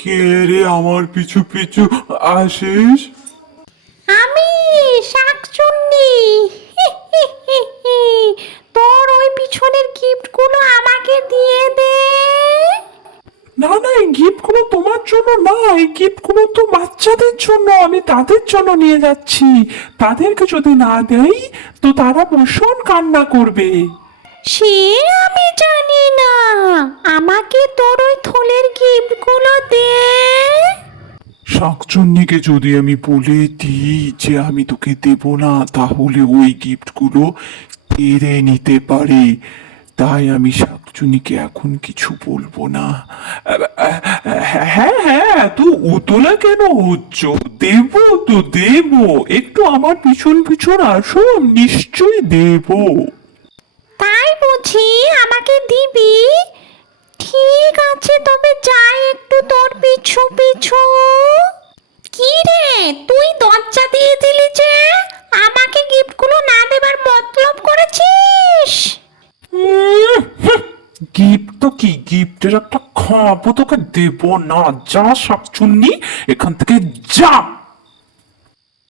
কে রে আমার পিছু পিছু আসিস? আমি শাকচুন্নি। তোর ওই পিছনের গিফটগুলো আমাকে দিয়ে দে। না না এই গিফটগুলো তোমার জন্য না এই গিফটগুলো তো বাচ্চাদের জন্য আমি তাদের জন্য নিয়ে যাচ্ছি। তাদেরকে যদি না দেই তো তারা ভীষণ কান্না করবে। সে আমি জানি না। আমাকে তোর দে শাকচুন্নিকে যদি আমি বলে দিই যে আমি তোকে দেব না, তাহলে ওই গিফটগুলো কেড়ে নিতে পারে। তাই আমি শাকচুন্নিকে এখন কিছু বলব না। হ্যাঁ হ্যাঁ তো উতলা কেন হচ্ছ? দেব তো, দেব। একটু আমার পিছন পিছন আসো নিশ্চয়ই দেবো তাই বুঝি আমাকে দিবি ঠিক আছে তবে যাই একটু তোর পিছু পিছু। কি রে, তুই দরজা দিয়ে দিলি যে? আমাকে গিফটগুলো না দেবার মতলব করেছিস? গিফট তো কি? গিফটের একটা খাব তোকে দেব না। যা শাকচুন্নি, এখান থেকে যা।